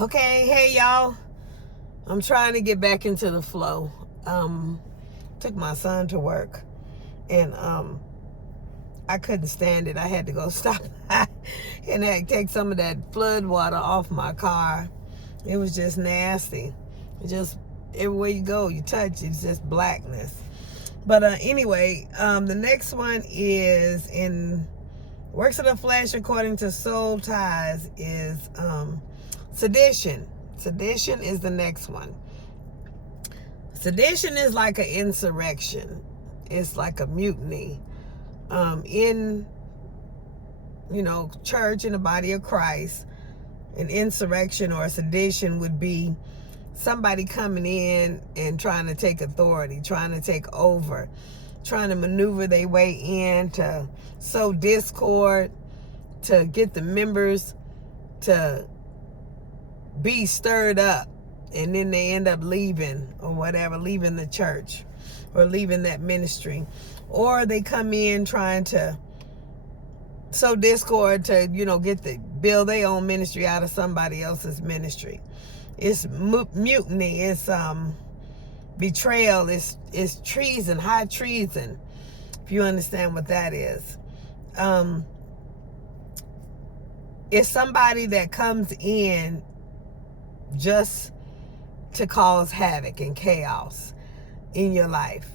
Okay, hey y'all. I'm trying to get back into the flow. Took my son to work and I couldn't stand it. I had to go stop and take some of that flood water off my car. It was just nasty. It just everywhere you go, you touch, it's just blackness. But anyway, the next one is in Works of the Flesh according to Soul Ties is Sedition. Sedition is the next one. Sedition is like an insurrection. It's like a mutiny. In, church, in the body of Christ, an insurrection or a sedition would be somebody coming in and trying to take authority, trying to take over, trying to maneuver their way in to sow discord, to get the members to be stirred up, and then they end up leaving or whatever, leaving the church or leaving that ministry. Or they come in trying to sow discord to, build their own ministry out of somebody else's ministry. It's mutiny, it's betrayal, it's treason, high treason, if you understand what that is. It's somebody that comes in just to cause havoc and chaos in your life.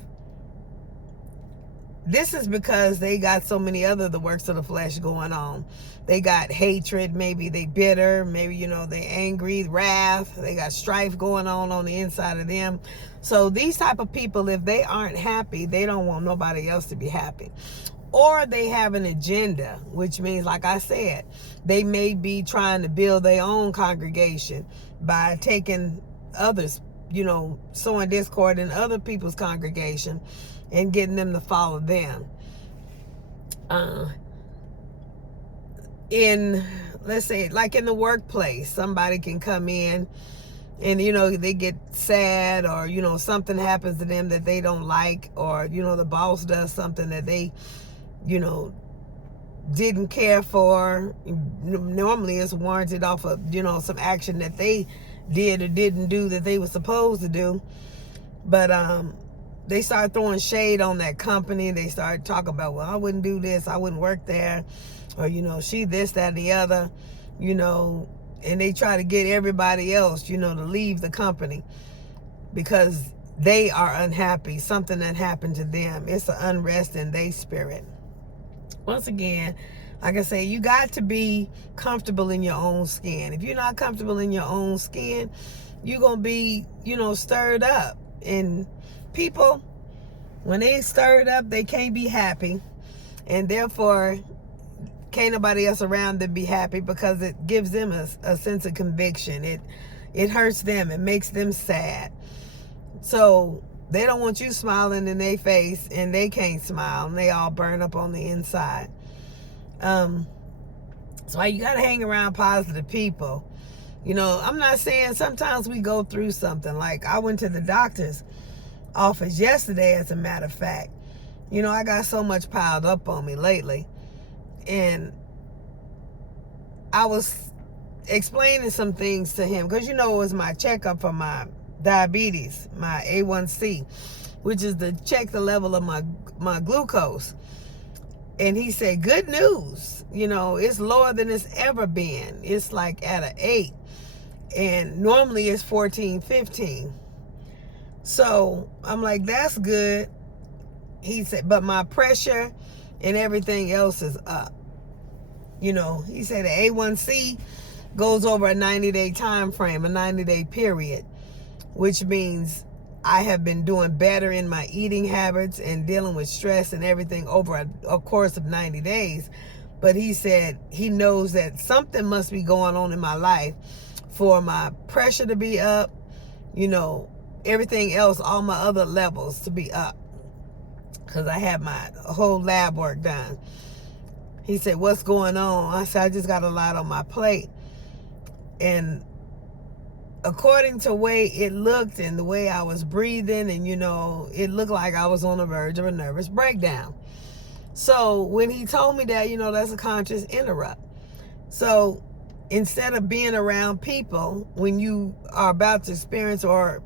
This is because they got so many other the works of the flesh going on. They got hatred, maybe they bitter, maybe, they angry, wrath. They got strife going on the inside of them. So these type of people, if they aren't happy, they don't want nobody else to be happy. Or they have an agenda, which means, like I said, they may be trying to build their own congregation by taking others, sowing discord in other people's congregation and getting them to follow them. Let's say, like in the workplace, somebody can come in and, they get sad, or, something happens to them that they don't like, or, the boss does something that they, didn't care for. Normally it's warranted off of, some action that they did or didn't do that they were supposed to do. But, they start throwing shade on that company. They start talking about, well, I wouldn't do this, I wouldn't work there, or, she this, that, and the other, and they try to get everybody else, to leave the company because they are unhappy, something that happened to them. It's an unrest in their spirit. Once again, like I say, you got to be comfortable in your own skin. If you're not comfortable in your own skin, you're going to be, stirred up. And people, when they stirred up, they can't be happy, and therefore can't nobody else around them be happy, because it gives them a sense of conviction. It hurts them, it makes them sad. So they don't want you smiling in their face, and they can't smile, and they all burn up on the inside. So you got to hang around positive people. I'm not saying, sometimes we go through something. Like, I went to the doctor's office yesterday, as a matter of fact. I got so much piled up on me lately, and I was explaining some things to him, because it was my checkup for my diabetes, my A1C, which is to check the level of my glucose. And he said, good news, it's lower than it's ever been. It's like at an 8, and normally it's 14, 15. So I'm like, that's good. He said, but my pressure and everything else is up. He said the A1C goes over a 90-day time frame, a 90-day period, which means I have been doing better in my eating habits and dealing with stress and everything over a course of 90 days. But he said he knows that something must be going on in my life for my pressure to be up, everything else, all my other levels to be up, because I had my whole lab work done. He said, what's going on? I said, I just got a lot on my plate. And according to the way it looked and the way I was breathing, and it looked like I was on the verge of a nervous breakdown. So when he told me that, that's a conscious interrupt. So instead of being around people when you are about to experience or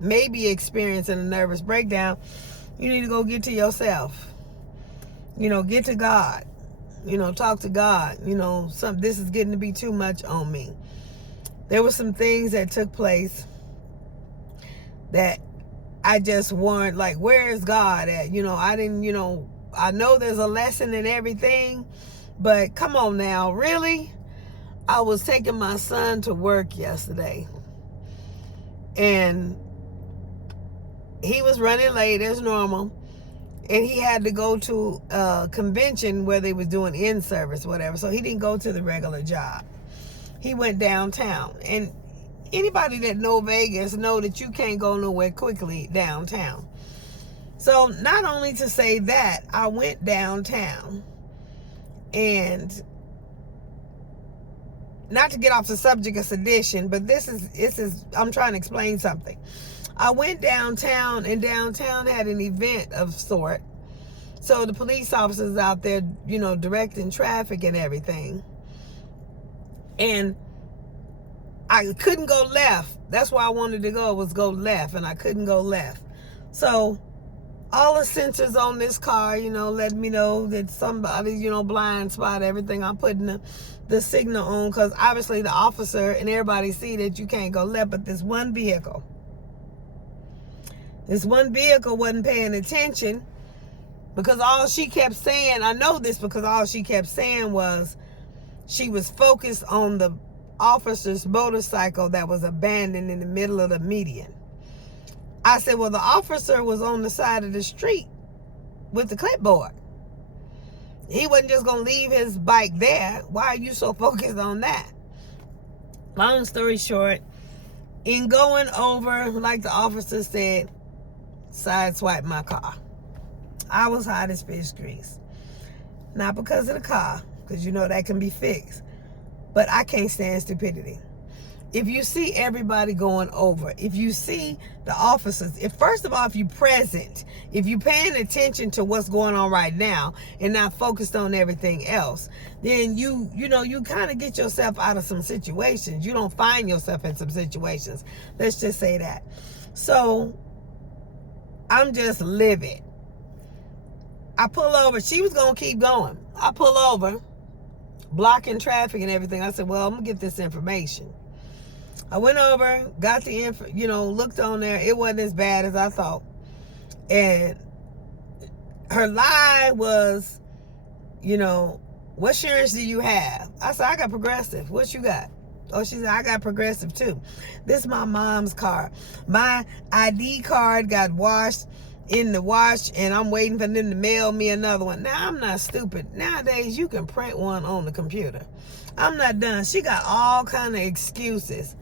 maybe experiencing a nervous breakdown, you need to go get to yourself. Get to God. Talk to God. This is getting to be too much on me. There were some things that took place that I just weren't like, where is God at? I didn't, I know there's a lesson in everything, but come on now, really? I was taking my son to work yesterday, and he was running late as normal, and he had to go to a convention where they was doing in-service, whatever, so he didn't go to the regular job. He went downtown, and anybody that know Vegas know that you can't go nowhere quickly downtown. So not only to say that, I went downtown, and not to get off the subject of sedition, but this is I'm trying to explain something. I went downtown, and downtown had an event of sort. So the police officers out there, directing traffic and everything. And I couldn't go left. That's where I wanted to go, was go left, and I couldn't go left. So all the sensors on this car, let me know that somebody, blind spot everything. I'm putting the signal on, because obviously the officer and everybody see that you can't go left, but this one vehicle wasn't paying attention, because all she kept saying, I know this because all she kept saying was she was focused on the officer's motorcycle that was abandoned in the middle of the median. I said, well, the officer was on the side of the street with the clipboard. He wasn't just going to leave his bike there. Why are you so focused on that? Long story short, in going over, like the officer said, sideswipe my car. I was hot as fish grease. Not because of the car, because that can be fixed. But I can't stand stupidity. If you see everybody going over, if you see the officers, first of all, if you're present, if you're paying attention to what's going on right now and not focused on everything else, then you kind of get yourself out of some situations. You don't find yourself in some situations. Let's just say that. So I'm just livid. I pull over. She was going to keep going. I pull over, blocking traffic and everything. I said, well, I'm going to get this information. I went over, got the info, looked on there. It wasn't as bad as I thought. And her lie was, what insurance do you have? I said, I got Progressive. What you got? Oh, she said, I got Progressive too. This is my mom's car. My ID card got washed in the wash, and I'm waiting for them to mail me another one. Now, I'm not stupid. Nowadays, you can print one on the computer. I'm not done. She got all kind of excuses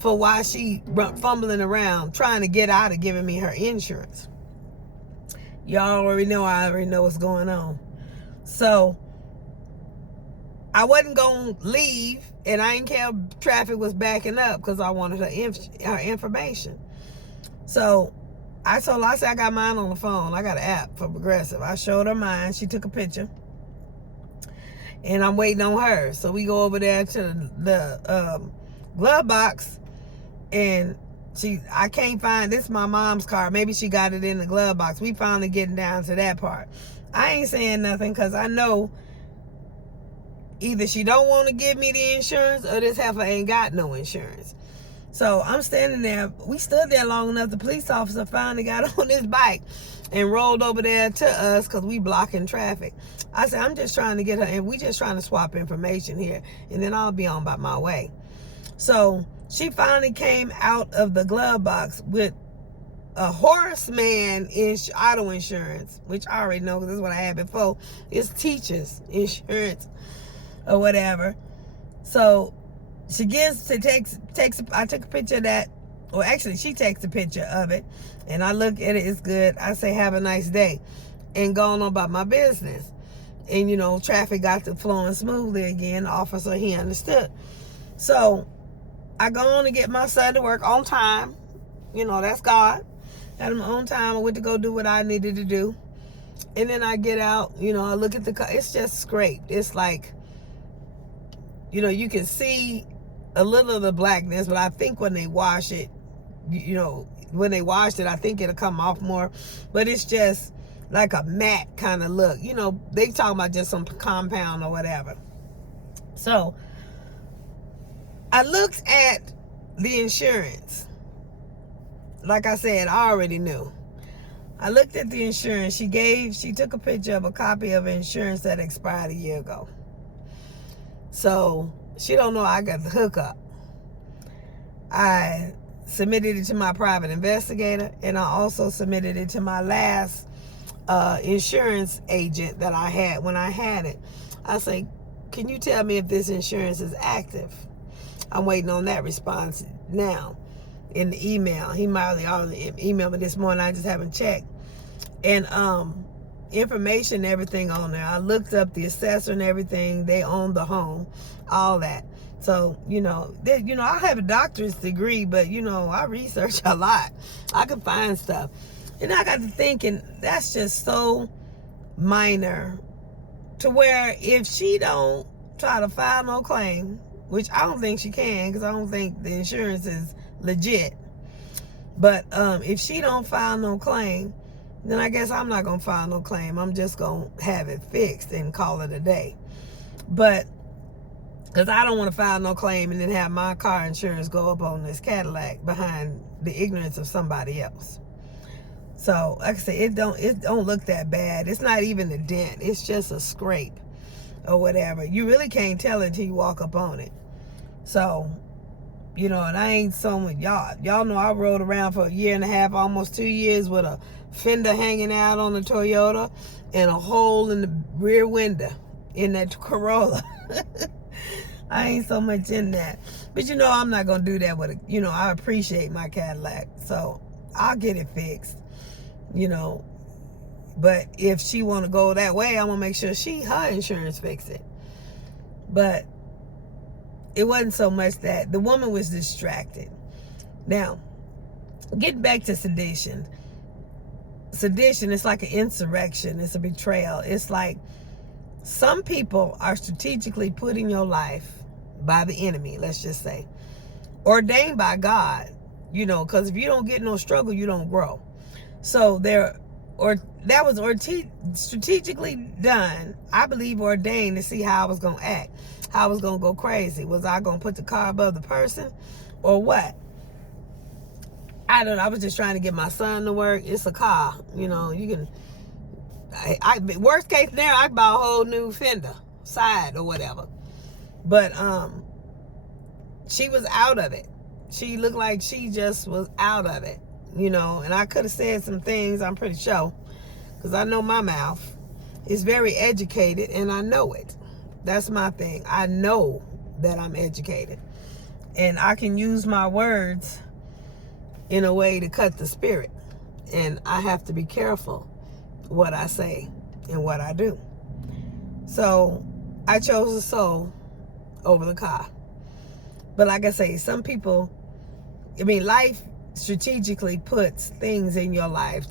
for why she fumbling around trying to get out of giving me her insurance. Y'all already know, I already know what's going on. So I wasn't going to leave, and I didn't care if traffic was backing up, because I wanted her information. So I told her, I said, I got mine on the phone. I got an app for Progressive. I showed her mine. She took a picture. And I'm waiting on her. So we go over there to the glove box, and I can't find, this is my mom's car. Maybe she got it in the glove box. We finally getting down to that part. I ain't saying nothing, because I know either she don't want to give me the insurance, or this heifer ain't got no insurance. So I'm standing there. We stood there long enough. The police officer finally got on his bike and rolled over there to us, because we blocking traffic. I said, I'm just trying to get her, and we just trying to swap information here, and then I'll be on by my way. So she finally came out of the glove box with a horseman auto insurance, which I already know, because this is what I had before. It's teacher's insurance or whatever. So she I took a picture of that. Well, actually, she takes a picture of it, and I look at it. It's good. I say, have a nice day, and going on about my business. And, traffic got to flowing smoothly again. The officer, he understood. So I go on to get my son to work on time. That's God. Got him on time. I went to go do what I needed to do. And then I get out, I look at the car. It's just scraped. It's like you know, you can see a little of the blackness, but I think when they wash it, you know, when they washed it, I think it'll come off more. But it's just like a matte kind of look. You know, they talking about just some compound or whatever. So I looked at the insurance. Like I said, I already knew. I looked at the insurance. She took a picture of a copy of insurance that expired a year ago. So she don't know I got the hookup. I submitted it to my private investigator, and I also submitted it to my last insurance agent that I had when I had it. I say, can you tell me if this insurance is active? I'm waiting on that response now in the email. He might have already emailed me this morning. I just haven't checked. And information and everything on there. I looked up the assessor and everything. They own the home, all that. So, you know, I have a doctorate degree, but, you know, I research a lot. I can find stuff. And I got to thinking, that's just so minor to where if she don't try to file no claim, which I don't think she can because I don't think the insurance is legit. But if she don't file no claim, then I guess I'm not going to file no claim. I'm just going to have it fixed and call it a day. But because I don't want to file no claim and then have my car insurance go up on this Cadillac behind the ignorance of somebody else. So, like I said, it don't look that bad. It's not even a dent. It's just a scrape or whatever. You really can't tell it until you walk up on it. So, you know, and I ain't someone, y'all know I rode around for a year and a half, almost 2 years with a fender hanging out on the Toyota and a hole in the rear window in that Corolla. I ain't so much in that. But, you know, I'm not going to do that with you know, I appreciate my Cadillac. So, I'll get it fixed, you know. But if she want to go that way, I'm going to make sure her insurance fix it. But it wasn't so much that. The woman was distracted. Now, getting back to sedition. Sedition is like an insurrection. It's a betrayal. It's like some people are strategically put in your life by the enemy, let's just say. Ordained by God, you know, because if you don't get no struggle, you don't grow. So that was strategically done, I believe, ordained to see how I was going to act, how I was going to go crazy. Was I going to put the car above the person or what? I don't know. I was just trying to get my son to work. It's a car, you know. You can, worst case scenario, I buy a whole new fender, side or whatever. But she was out of it. She looked like she just was out of it, you know. And I could have said some things, I'm pretty sure, because I know my mouth is very educated, and I know it. That's my thing. I know that I'm educated, and I can use my words in a way to cut the spirit. And I have to be careful what I say and what I do. So I chose the soul over the car. But like I say, some people, life strategically puts things in your life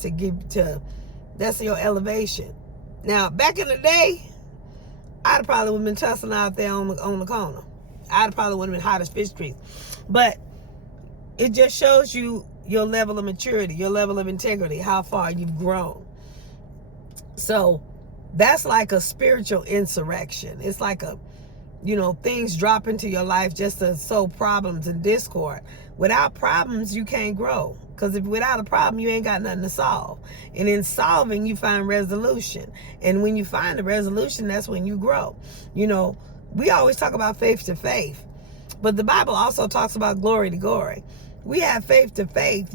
that's your elevation. Now, back in the day, I'd probably would have been tussling out there on the corner. I'd probably would have been hot as fish grease. But it just shows you your level of maturity, your level of integrity, how far you've grown. So that's like a spiritual insurrection. It's like things drop into your life just to sow problems and discord. Without problems, you can't grow. Because without a problem, you ain't got nothing to solve. And in solving, you find resolution. And when you find the resolution, that's when you grow. You know, we always talk about faith to faith. But the Bible also talks about glory to glory. We have faith to faith,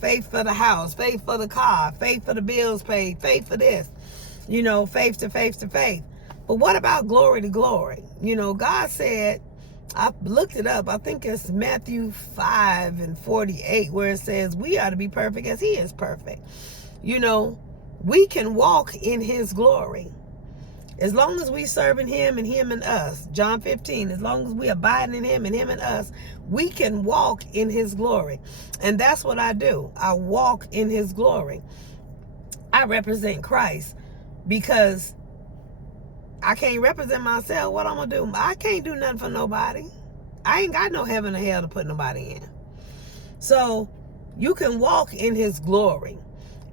faith for the house, faith for the car, faith for the bills paid, faith for this, faith to faith to faith. But what about glory to glory? God said, I looked it up, I think it's Matthew 5:48, where it says we are to be perfect as he is perfect. We can walk in his glory. As long as we serving him and him and us, John 15, as long as we abide in him and us, we can walk in his glory. And that's what I do. I walk in his glory. I represent Christ because I can't represent myself. What I'm going to do? I can't do nothing for nobody. I ain't got no heaven or hell to put nobody in. So you can walk in his glory.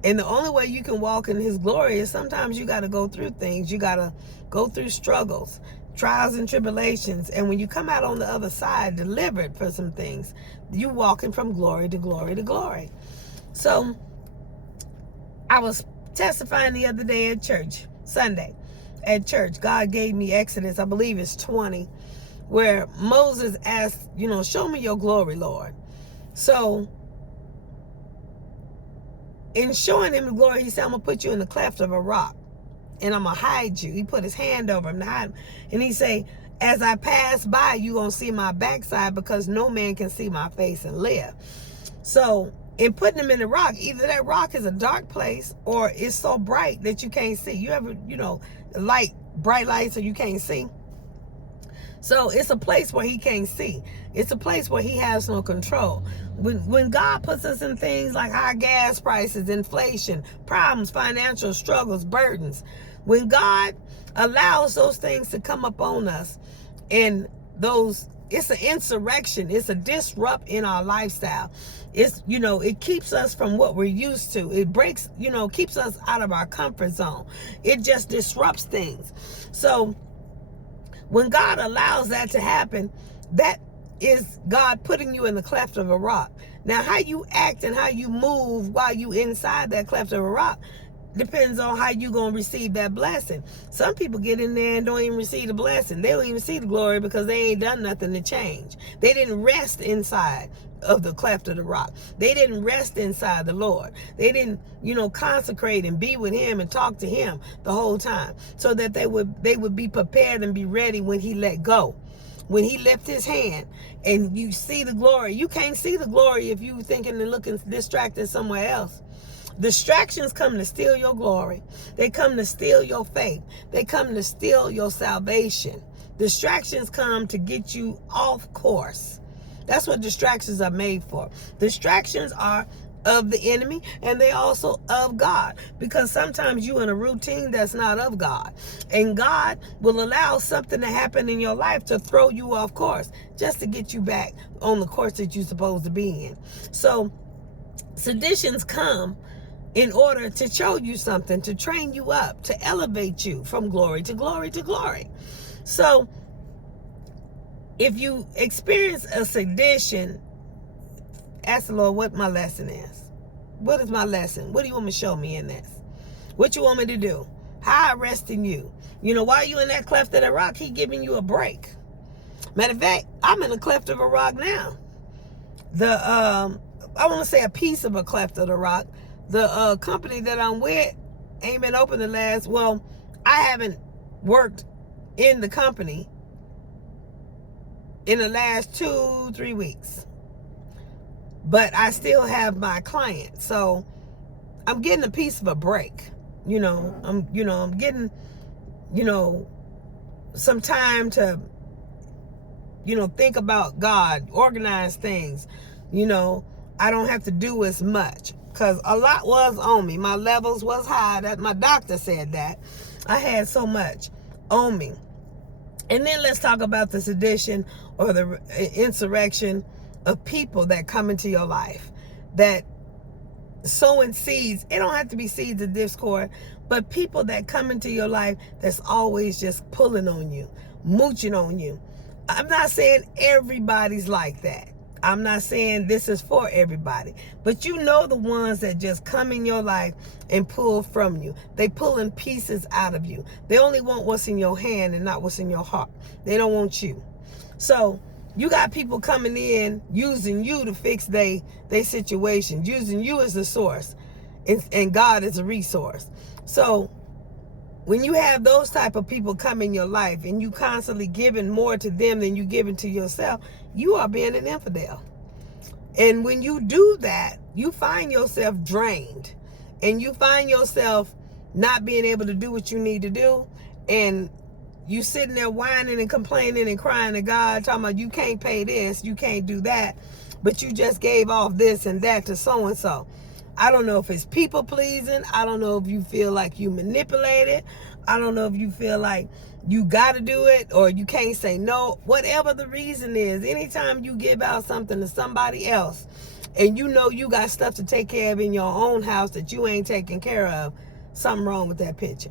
And the only way you can walk in his glory is sometimes you got to go through things. You got to go through struggles, trials and tribulations. And when you come out on the other side, delivered for some things, you walking from glory to glory to glory. So I was testifying the other day at church, Sunday at church. God gave me Exodus, I believe it's 20, where Moses asked, show me your glory, Lord. So in showing him the glory, he said, I'm going to put you in the cleft of a rock and I'm going to hide you. He put his hand over him to hide him. And he say, as I pass by, you going to see my backside because no man can see my face and live. So in putting him in the rock, either that rock is a dark place or it's so bright that you can't see. You ever, bright lights so you can't see? So it's a place where he can't see. It's a place where he has no control. When God puts us in things like high gas prices, inflation, problems, financial struggles, burdens, when God allows those things to come up on us, and it's an insurrection, it's a disrupt in our lifestyle. It's, it keeps us from what we're used to. It breaks, keeps us out of our comfort zone. It just disrupts things. So when God allows that to happen, that is God putting you in the cleft of a rock. Now, how you act and how you move while you inside that cleft of a rock depends on how you going to receive that blessing. Some people get in there and don't even receive the blessing. They don't even see the glory because they ain't done nothing to change. They didn't rest inside of the cleft of the rock. They didn't rest inside the Lord. They didn't, consecrate and be with him and talk to him the whole time so that they would be prepared and be ready when he let go. When he left his hand and you see the glory. You can't see the glory if you thinking and looking distracted somewhere else. Distractions come to steal your glory. They come to steal your faith. They come to steal your salvation. Distractions come to get you off course. That's what distractions are made for. Distractions are of the enemy and they also of God, because sometimes you're in a routine that's not of God, and God will allow something to happen in your life to throw you off course just to get you back on the course that you're supposed to be in. So seditions come in order to show you something, to train you up, to elevate you from glory to glory to glory. So if you experience a sedition, ask the Lord what my lesson is. What is my lesson? What do you want me to show me in this? What you want me to do? How I rest in you? While you in that cleft of the rock, he giving you a break. Matter of fact, I'm in the cleft of a rock now. I want to say a piece of a cleft of the rock. The company that I'm with ain't been open I haven't worked in the company in the last 2-3 weeks. But I still have my clients. So I'm getting a piece of a break. I'm getting, some time to, think about God, organize things. I don't have to do as much because a lot was on me. My levels was high. That my doctor said that. I had so much on me. And then let's talk about the sedition or the insurrection of people that come into your life that sowing seeds. It don't have to be seeds of discord, but people that come into your life that's always just pulling on you, mooching on you. I'm not saying everybody's like that. I'm not saying this is for everybody, but the ones that just come in your life and pull from you. They pulling pieces out of you. They only want what's in your hand and not what's in your heart. They don't want you. So you got people coming in using you to fix their situation, using you as the source, and God as a resource. So when you have those type of people come in your life and you constantly giving more to them than you giving to yourself, you are being an infidel. And when you do that, you find yourself drained and you find yourself not being able to do what you need to do. And you sitting there whining and complaining and crying to God, talking about you can't pay this, you can't do that, but you just gave off this and that to so-and-so. I don't know if it's people pleasing. I don't know if you feel like you manipulated. I don't know if you feel like you got to do it or you can't say no. Whatever the reason is, anytime you give out something to somebody else and you know you got stuff to take care of in your own house that you ain't taking care of, something wrong with that picture.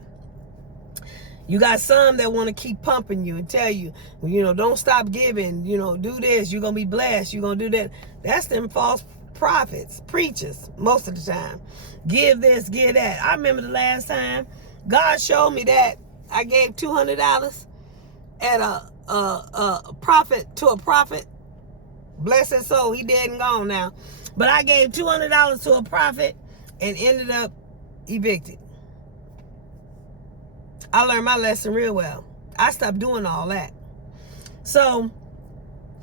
You got some that want to keep pumping you and tell you, don't stop giving, do this, you're going to be blessed, you're going to do that. That's them false prophets, preachers, most of the time. Give this, give that. I remember the last time God showed me that I gave $200 at a prophet, to a prophet. Bless his soul, he dead and gone now. But I gave $200 to a prophet and ended up evicted. I learned my lesson real well. I stopped doing all that. So,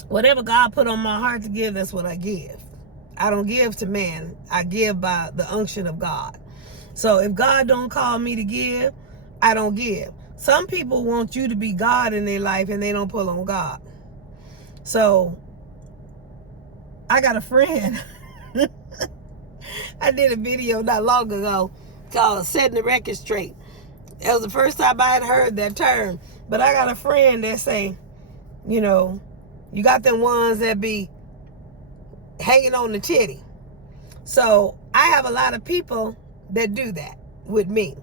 whatever God put on my heart to give, that's what I give. I don't give to man. I give by the unction of God. So, if God don't call me to give, I don't give. Some people want you to be God in their life and they don't pull on God. So, I got a friend. I did a video not long ago called Setting the Record Straight. It was the first time I had heard that term. But I got a friend that say, you got them ones that be hanging on the titty. So I have a lot of people that do that with me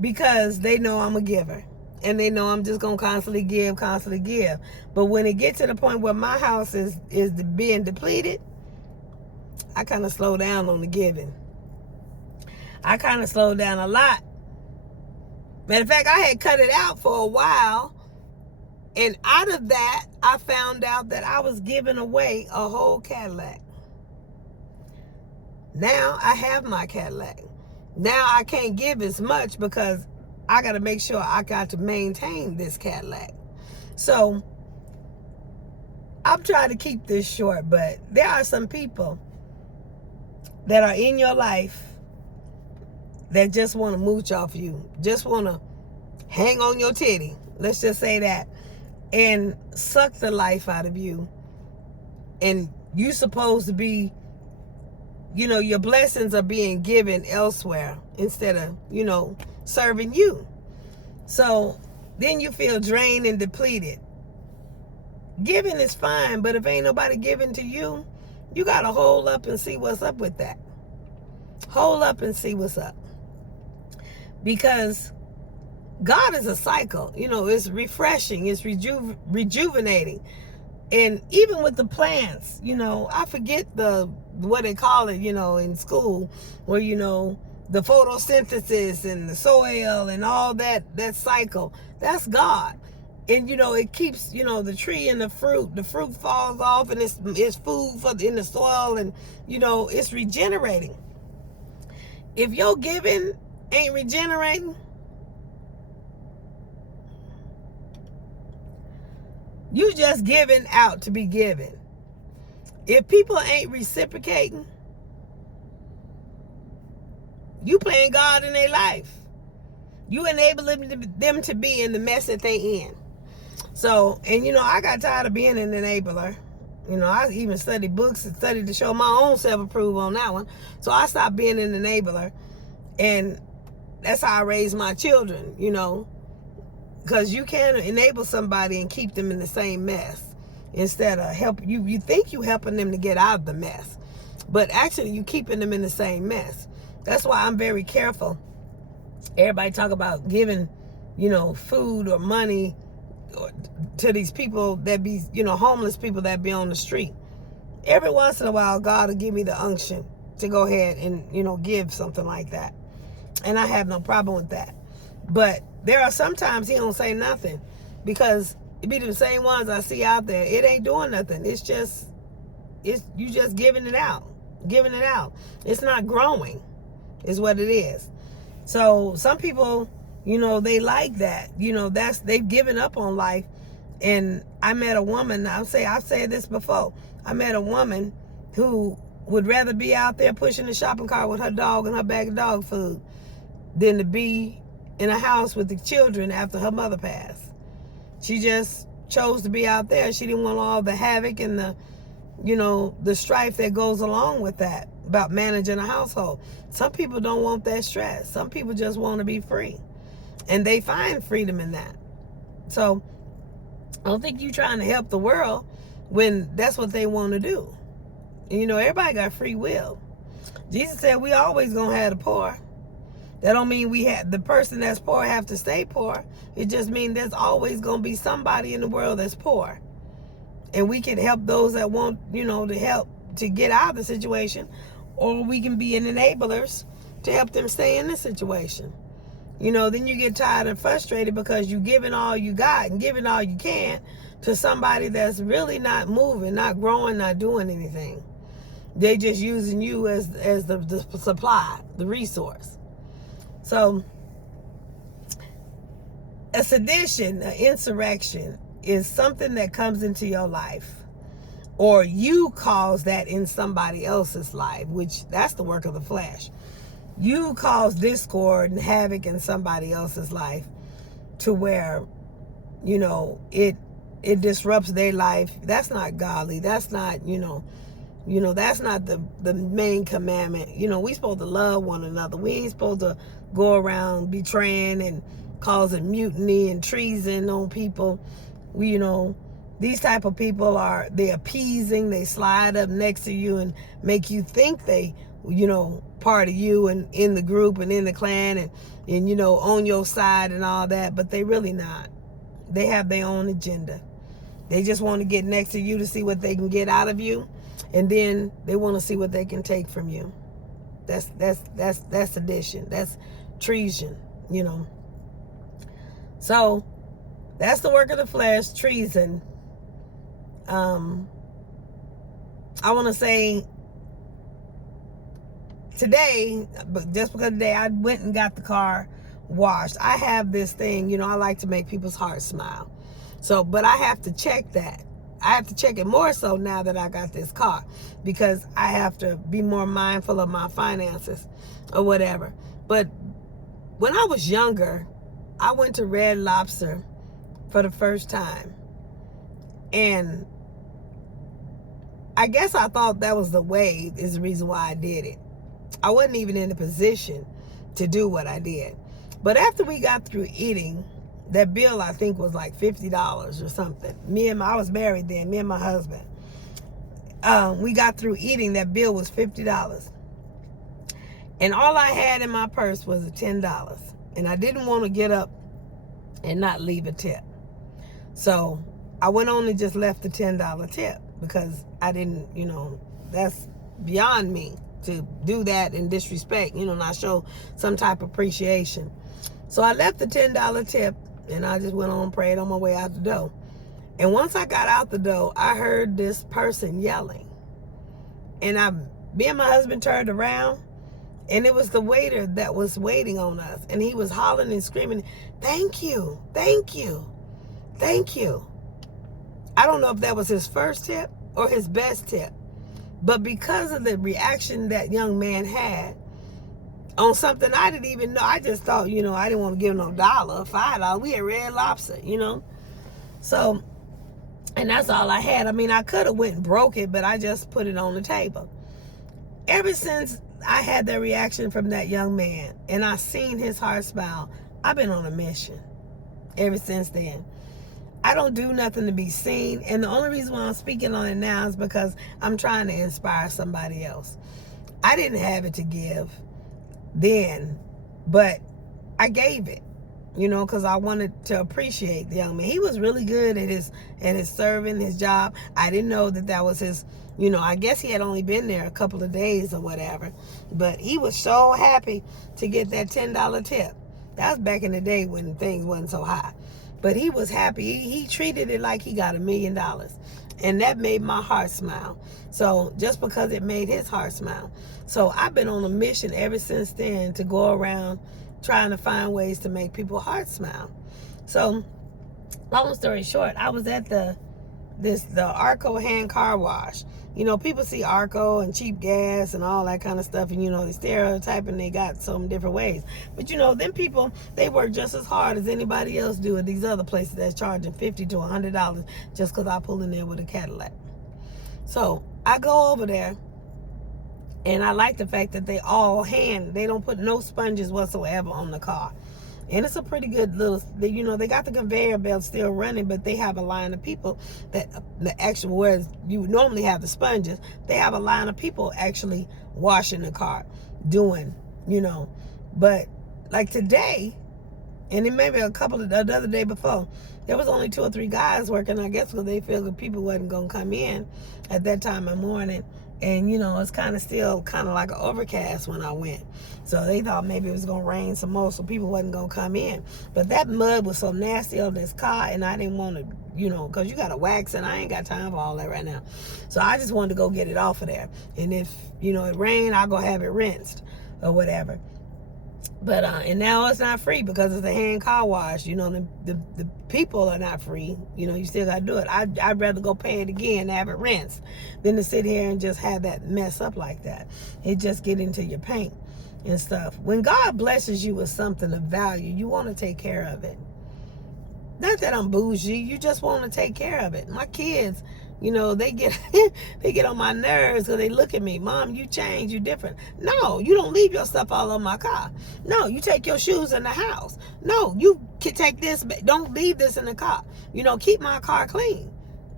because they know I'm a giver. And they know I'm just going to constantly give. But when it gets to the point where my house is being depleted, I kind of slow down on the giving. I kind of slowed down a lot. Matter of fact, I had cut it out for a while. And out of that, I found out that I was giving away a whole Cadillac. Now I have my Cadillac. Now I can't give as much because I got to make sure I got to maintain this Cadillac. So I'm trying to keep this short, but there are some people that are in your life that just want to mooch off you, just want to hang on your titty, let's just say that, and suck the life out of you. And you supposed to be, your blessings are being given elsewhere instead of, serving you. So then you feel drained and depleted. Giving is fine, but if ain't nobody giving to you, you got to hold up and see what's up with that. Hold up and see what's up. Because God is a cycle. It's refreshing. It's rejuvenating. And even with the plants, I forget what they call it, in school, where, the photosynthesis and the soil and all that cycle. That's God. And, it keeps, the tree and the fruit falls off and it's food in the soil and, it's regenerating. If your giving ain't regenerating, you just giving out to be given. If people ain't reciprocating, you playing God in their life. You enabling them to be in the mess that they in. So, and I got tired of being an enabler. I even studied books and studied to show my own self-approval on that one. So I stopped being an enabler. And that's how I raise my children, because you can enable somebody and keep them in the same mess instead of help you. You think you helping them to get out of the mess, but actually you keeping them in the same mess. That's why I'm very careful. Everybody talk about giving, food or money to these people that be, homeless people that be on the street. Every once in a while, God will give me the unction to go ahead and, give something like that. And I have no problem with that. But there are sometimes he don't say nothing because it be the same ones I see out there. It ain't doing nothing. You just giving it out. It's not growing is what it is. So some people, they like that. They've given up on life. And I met a woman, I've said this before. I met a woman who would rather be out there pushing the shopping cart with her dog and her bag of dog food than to be in a house with the children after her mother passed. She just chose to be out there. She didn't want all the havoc and the strife that goes along with that about managing a household. Some people don't want that stress. Some people just want to be free. And they find freedom in that. So I don't think you're trying to help the world when that's what they want to do. And, you know, everybody got free will. Jesus said we always gonna have the poor. That don't mean we have the person that's poor have to stay poor. It just means there's always gonna be somebody in the world that's poor. And we can help those that want, you know, to help to get out of the situation, or we can be enablers to help them stay in the situation. You know, then you get tired and frustrated because you're giving all you got and giving all you can to somebody that's really not moving, not growing, not doing anything. They just using you as the supply, the resource. So a sedition, an insurrection, is something that comes into your life, or you cause that in somebody else's life, which that's the work of the flesh. You cause discord and havoc in somebody else's life to where, you know, it disrupts their life. That's not godly. That's not, you know, that's not the main commandment. You know, we supposed to love one another. We ain't supposed to go around betraying and causing mutiny and treason on people. We, you know, these type of people they appeasing. They slide up next to you and make you think they, you know, part of you and in the group and in the clan and you know, on your side and all that, but they really not. They have their own agenda. They just want to get next to you to see what they can get out of you, and then they want to see what they can take from you. That's sedition. That's treason, you know. So that's the work of the flesh, treason. I want to say today, but just because today I went and got the car washed, I have this thing, you know, I like to make people's hearts smile. So, but I have to check that. I have to check it more so now that I got this car, because I have to be more mindful of my finances or whatever. But when I was younger, I went to Red Lobster for the first time. And I guess I thought that was the way, is the reason why I did it. I wasn't even in a position to do what I did. But after we got through eating, that bill I think was like $50 or something. I was married then, me and my husband. We got through eating, that bill was $50. And all I had in my purse was a $10. And I didn't want to get up and not leave a tip. So I went on and just left the $10 tip, because I didn't, you know, that's beyond me to do that and disrespect, you know, not show some type of appreciation. So I left the $10 tip and I just went on and prayed on my way out the door. And once I got out the door, I heard this person yelling. And me and my husband turned around, and it was the waiter that was waiting on us. And he was hollering and screaming, "Thank you, thank you, thank you." I don't know if that was his first tip or his best tip. But because of the reaction that young man had on something I didn't even know, I just thought, you know, I didn't want to give him no $1, $5. We had Red Lobster, you know. So, and that's all I had. I mean, I could have went and broke it, but I just put it on the table. Ever since I had that reaction from that young man and I seen his heart smile, I've been on a mission ever since then. I don't do nothing to be seen. And the only reason why I'm speaking on it now is because I'm trying to inspire somebody else. I didn't have it to give then, but I gave it, you know, because I wanted to appreciate the young man. He was really good at his serving, his job. I didn't know that was his, you know, I guess he had only been there a couple of days or whatever. But he was so happy to get that $10 tip. That was back in the day when things wasn't so high. But he was happy. He treated it like he got $1 million. And that made my heart smile. So just because it made his heart smile. So I've been on a mission ever since then to go around trying to find ways to make people's hearts smile. So long story short, I was at the Arco hand car wash. You know, people see Arco and cheap gas and all that kind of stuff, and you know, they stereotype and they got some different ways. But you know, them people, they work just as hard as anybody else do at these other places that's charging $50 to $100 just because I pull in there with a Cadillac. So I go over there, and I like the fact that they don't put no sponges whatsoever on the car. And it's a pretty good little, you know, they got the conveyor belt still running, but they have a line of people that, the actual, whereas you normally have the sponges, they have a line of people actually washing the car, doing, you know. But like today, and then maybe a couple of the other day before, there was only 2 or 3 guys working, I guess, because they figured people wasn't going to come in at that time of morning. And, you know, it's kind of still kind of like an overcast when I went. So they thought maybe it was going to rain some more, so people wasn't going to come in. But that mud was so nasty on this car, and I didn't want to, you know, because you got to wax, and I ain't got time for all that right now. So I just wanted to go get it off of there. And if, you know, it rained, I'll go have it rinsed or whatever. But and now it's not free because it's a hand car wash. You know, the people are not free. You know, you still got to do it. I'd rather go pay it again and have it rinsed than to sit here and just have that mess up like that. It just get into your paint and stuff. When God blesses you with something of value, you want to take care of it. Not that I'm bougie. You just want to take care of it. My kids, you know, they get they get on my nerves because they look at me. Mom, you changed. You different. No, you don't leave your stuff all over my car. No, you take your shoes in the house. No, you can take this. Don't leave this in the car. You know, keep my car clean.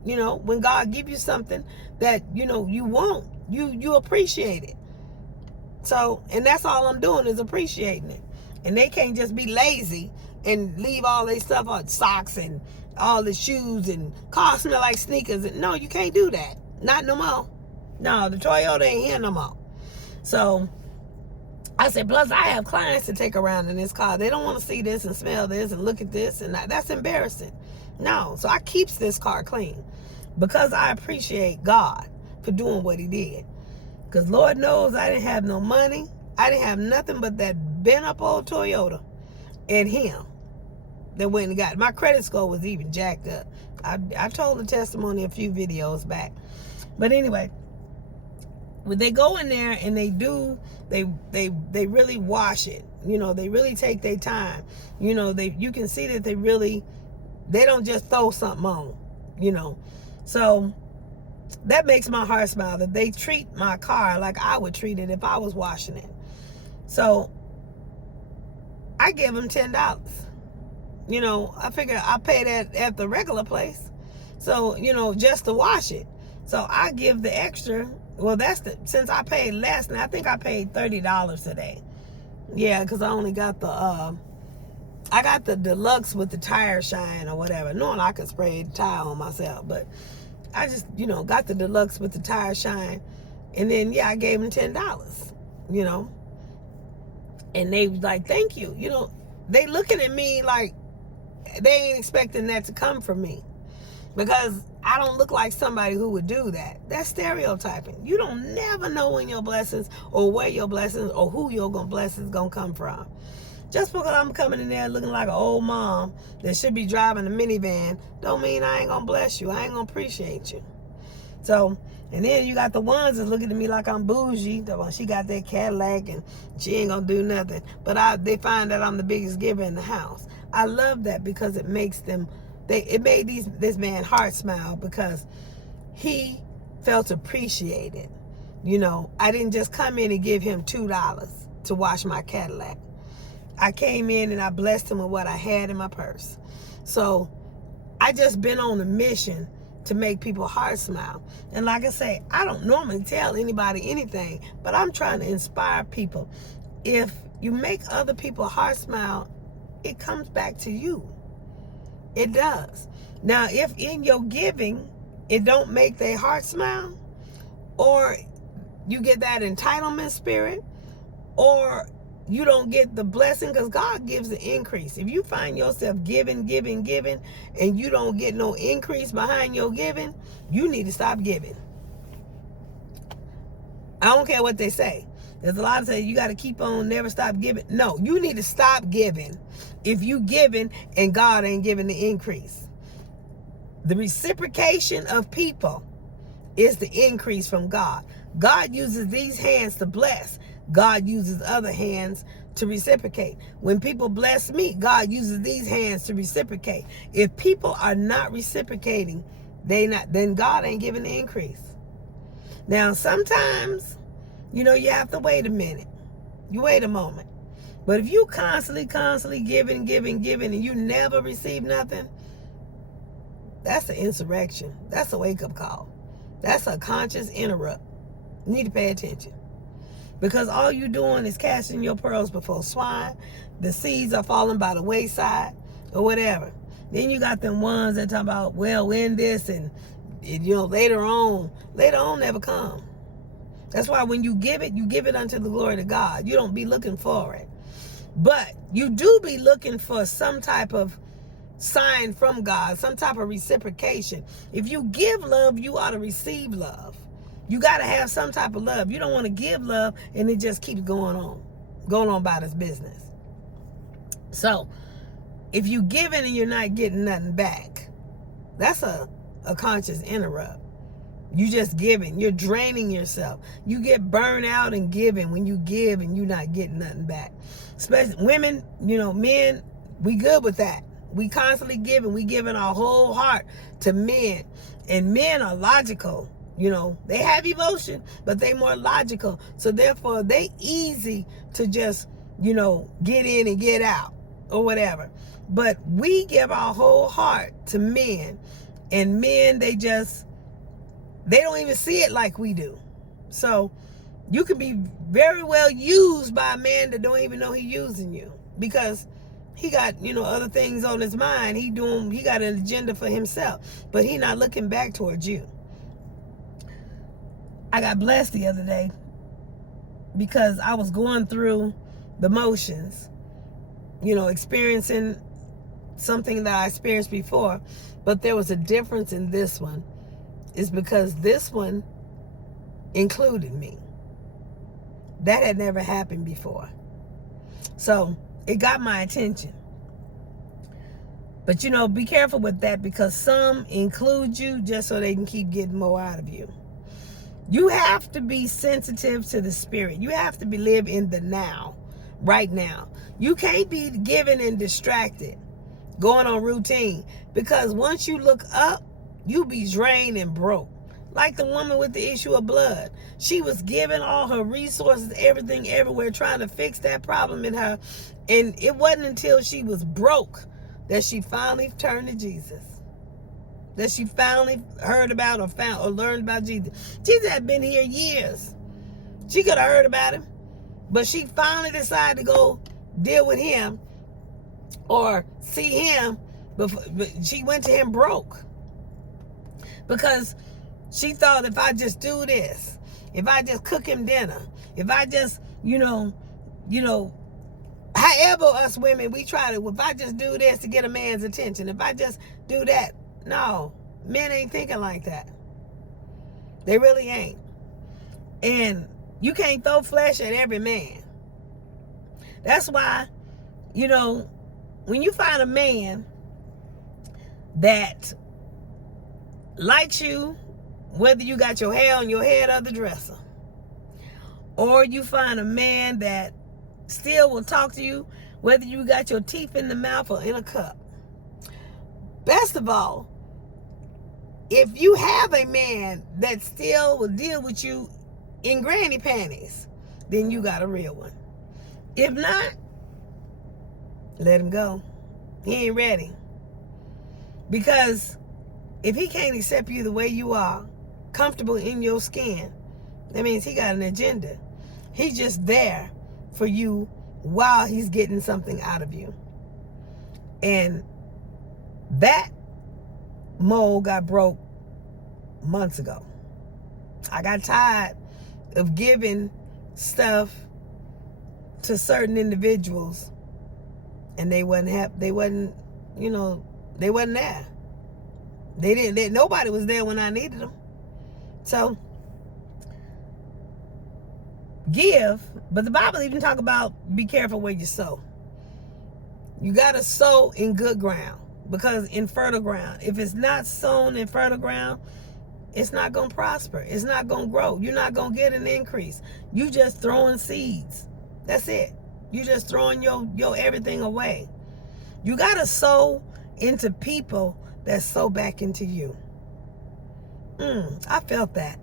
You know, when God give you something that, you know, you want, you appreciate it. So, and that's all I'm doing is appreciating it. And they can't just be lazy and leave all their stuff on, socks and all the shoes, and cars smell like sneakers. And no, you can't do that. Not no more. No, the Toyota ain't here no more. So I said, plus I have clients to take around in this car. They don't want to see this and smell this and look at this, and that's embarrassing. No, so I keeps this car clean because I appreciate God for doing what he did. Because Lord knows I didn't have no money. I didn't have nothing but that bent up old Toyota and him that went and got. My credit score was even jacked up. I told the testimony a few videos back. But anyway, when they go in there and they do, they really wash it. You know, they really take their time. You know, you can see that they don't just throw something on, you know. So that makes my heart smile that they treat my car like I would treat it if I was washing it. So I give them $10. You know, I figure I pay that at the regular place. So, you know, just to wash it. So I give the extra. Well, since I paid less, and I think I paid $30 today. Yeah, because I only got I got the deluxe with the tire shine or whatever. Knowing I could spray the tire on myself, but I just, you know, got the deluxe with the tire shine. And then, yeah, I gave them $10, you know. And they was like, thank you. You know, they looking at me like they ain't expecting that to come from me. Because I don't look like somebody who would do that. That's stereotyping. You don't never know when your blessings or where your blessings or who your blessings gonna come from. Just because I'm coming in there looking like an old mom that should be driving a minivan don't mean I ain't gonna bless you. I ain't gonna appreciate you. So, and then you got the ones that's looking at me like I'm bougie. She got that Cadillac and she ain't gonna do nothing. But they find that I'm the biggest giver in the house. I love that because it makes them, it made this man heart smile because he felt appreciated. You know, I didn't just come in and give him $2 to wash my Cadillac. I came in and I blessed him with what I had in my purse. So I just been on a mission to make people heart smile. And like I say, I don't normally tell anybody anything, but I'm trying to inspire people. If you make other people heart smile, it comes back to you. It does. Now, if in your giving, it don't make their heart smile, or you get that entitlement spirit, or you don't get the blessing, because God gives the increase. If you find yourself giving, and you don't get no increase behind your giving, you need to stop giving. I don't care what they say. There's a lot of say you got to keep on, never stop giving. No, you need to stop giving if you giving and God ain't giving the increase. The reciprocation of people is the increase from God. God uses these hands to bless. God uses other hands to reciprocate. When people bless me, God uses these hands to reciprocate. If people are not reciprocating, then God ain't giving the increase. Now, sometimes, you know, you have to wait a minute. You wait a moment. But if you constantly giving, and you never receive nothing, that's an insurrection. That's a wake-up call. That's a conscious interrupt. You need to pay attention. Because all you doing is casting your pearls before swine. The seeds are falling by the wayside or whatever. Then you got them ones that talk about, well, win this and later on never come. That's why when you give it unto the glory of God. You don't be looking for it. But you do be looking for some type of sign from God, some type of reciprocation. If you give love, you ought to receive love. You got to have some type of love. You don't want to give love and it just keeps going on about its business. So if you give it and you're not getting nothing back, that's a conscious interrupt. You just giving. You're draining yourself. You get burned out and giving when you give and you're not getting nothing back. Especially women, men, we good with that. We constantly giving. We giving our whole heart to men. And men are logical. They have emotion, but they more logical. So therefore, they easy to just, get in and get out or whatever. But we give our whole heart to men. And men, they don't even see it like we do. So you can be very well used by a man that don't even know he's using you, because he got, other things on his mind. He got an agenda for himself, but he not looking back towards you. I got blessed the other day because I was going through the motions, experiencing something that I experienced before, but there was a difference in this one. It's because this one included me. That had never happened before. So it got my attention. But be careful with that, because some include you just so they can keep getting more out of you. You have to be sensitive to the spirit. You have to live in the now, right now. You can't be given and distracted, going on routine, because once you look up, you be drained and broke. Like the woman with the issue of blood. She was giving all her resources, everything, everywhere, trying to fix that problem in her. And it wasn't until she was broke that she finally turned to Jesus. That she finally heard about or found or learned about Jesus. Jesus had been here years. She could have heard about him. But she finally decided to go deal with him or see him. But she went to him broke. Because she thought, if I just do this, if I just cook him dinner, if I just, however us women, we try to, if I just do this to get a man's attention, if I just do that. No, men ain't thinking like that. They really ain't. And you can't throw flesh at every man. That's why, when you find a man that likes you, whether you got your hair on your head or the dresser, or you find a man that still will talk to you, whether you got your teeth in the mouth or in a cup. Best of all, if you have a man that still will deal with you in granny panties, then you got a real one. If not, let him go. He ain't ready. Because if he can't accept you the way you are, comfortable in your skin, that means he got an agenda. He's just there for you while he's getting something out of you. And that mold got broke months ago. I got tired of giving stuff to certain individuals, and they wasn't there. Nobody was there when I needed them. So give, but the Bible even talk about be careful where you sow. You got to sow in good ground, because in fertile ground, if it's not sown in fertile ground, it's not going to prosper. It's not going to grow. You're not going to get an increase. You just throwing seeds. That's it. You just throwing your everything away. You got to sow into people that sow back into you. I felt that.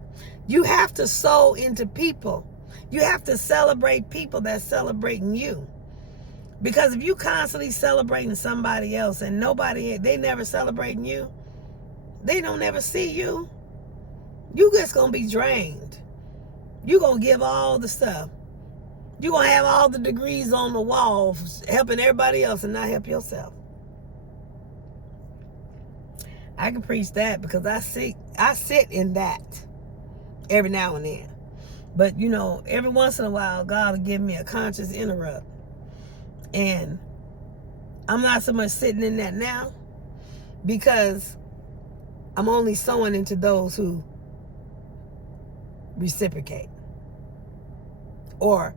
You have to sow into people. You have to celebrate people that celebrating you. Because if you constantly celebrating somebody else and they never celebrating you, they don't ever see you, you just gonna be drained. You gonna give all the stuff. You gonna have all the degrees on the wall helping everybody else and not help yourself. I can preach that because I sit in that every now and then. But every once in a while, God will give me a conscious interrupt. And I'm not so much sitting in that now because I'm only sowing into those who reciprocate, or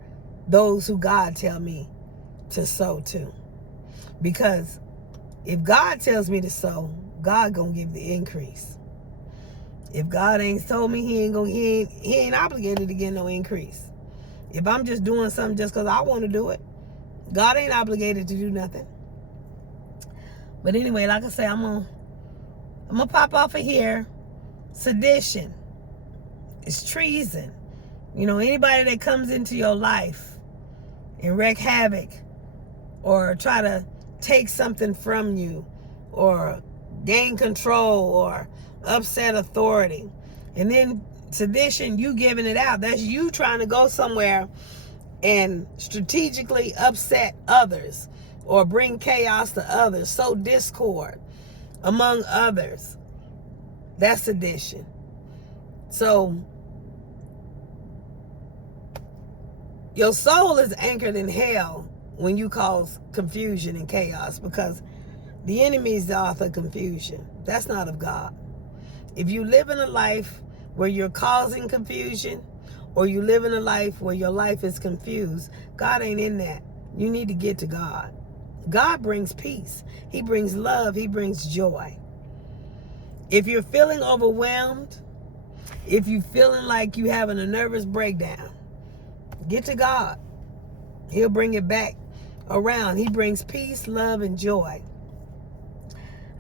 those who God tell me to sow to. Because if God tells me to sow, God gonna give the increase. If God ain't told me, he ain't obligated to get no increase. If I'm just doing something just because I want to do it, God ain't obligated to do nothing. But anyway, like I say, I'm gonna pop off of here. Sedition. It's treason. Anybody that comes into your life and wreak havoc or try to take something from you or gain control or upset authority. And then sedition, you giving it out. That's you trying to go somewhere and strategically upset others or bring chaos to others, sow discord among others. That's sedition. So your soul is anchored in hell when you cause confusion and chaos, because the enemy is the author of confusion. That's not of God. If you live in a life where you're causing confusion, or you live in a life where your life is confused, God ain't in that. You need to get to God. God brings peace. He brings love. He brings joy. If you're feeling overwhelmed, if you're feeling like you're having a nervous breakdown, get to God. He'll bring it back around. He brings peace, love, and joy.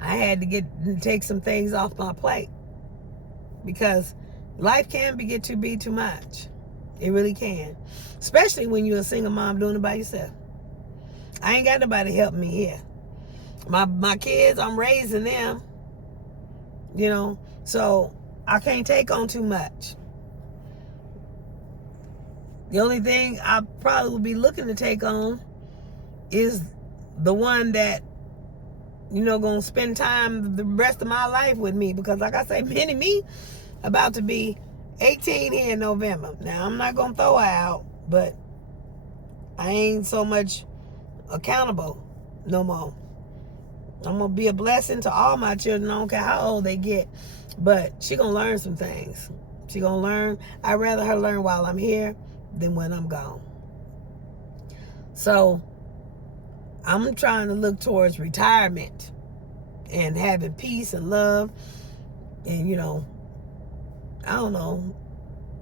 I had to take some things off my plate because life can get too much. It really can. Especially when you're a single mom doing it by yourself. I ain't got nobody helping me here. My kids, I'm raising them. So I can't take on too much. The only thing I probably would be looking to take on is the one that, gonna spend time the rest of my life with me. Because like I say, me about to be 18 here in November. Now, I'm not gonna throw her out, but I ain't so much accountable no more. I'm gonna be a blessing to all my children. I don't care how old they get, but she gonna learn some things. She gonna learn. I'd rather her learn while I'm here than when I'm gone. So I'm trying to look towards retirement and having peace and love. And I don't know,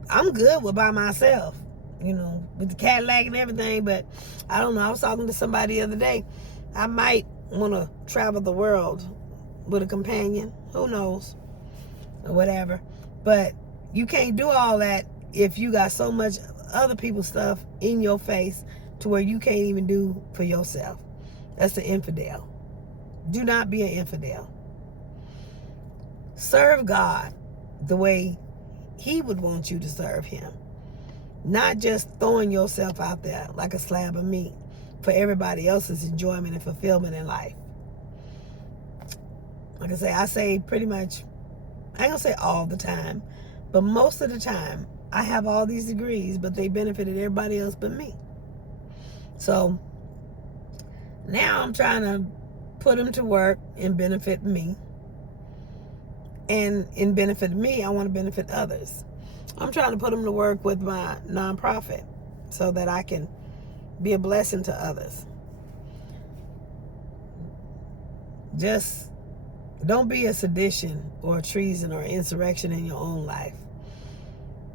I'm good by myself, with the Cadillac and everything. But I don't know, I was talking to somebody the other day. I might want to travel the world with a companion. Who knows? Or whatever. But you can't do all that if you got so much other people's stuff in your face to where you can't even do for yourself. That's the infidel. Do not be an infidel. Serve God the way He would want you to serve Him. Not just throwing yourself out there like a slab of meat for everybody else's enjoyment and fulfillment in life. Like I say pretty much, I ain't gonna say all the time, but most of the time, I have all these degrees, but they benefited everybody else but me. So now I'm trying to put them to work and benefit me. And in benefit me, I want to benefit others. I'm trying to put them to work with my nonprofit so that I can be a blessing to others. Just don't be a sedition or a treason or insurrection in your own life.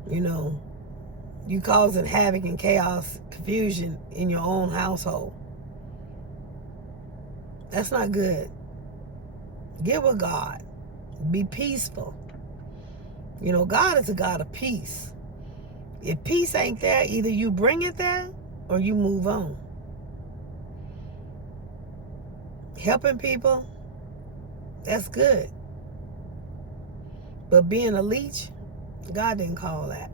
You causing havoc and chaos, confusion in your own household. That's not good. Get with God. Be peaceful. God is a God of peace. If peace ain't there, either you bring it there or you move on. helping people, that's good. But being a leech, God didn't call that.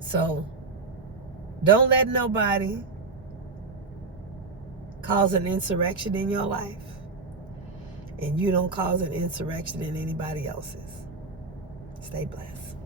So don't let nobody cause an insurrection in your life, and you don't cause an insurrection in anybody else's. Stay blessed.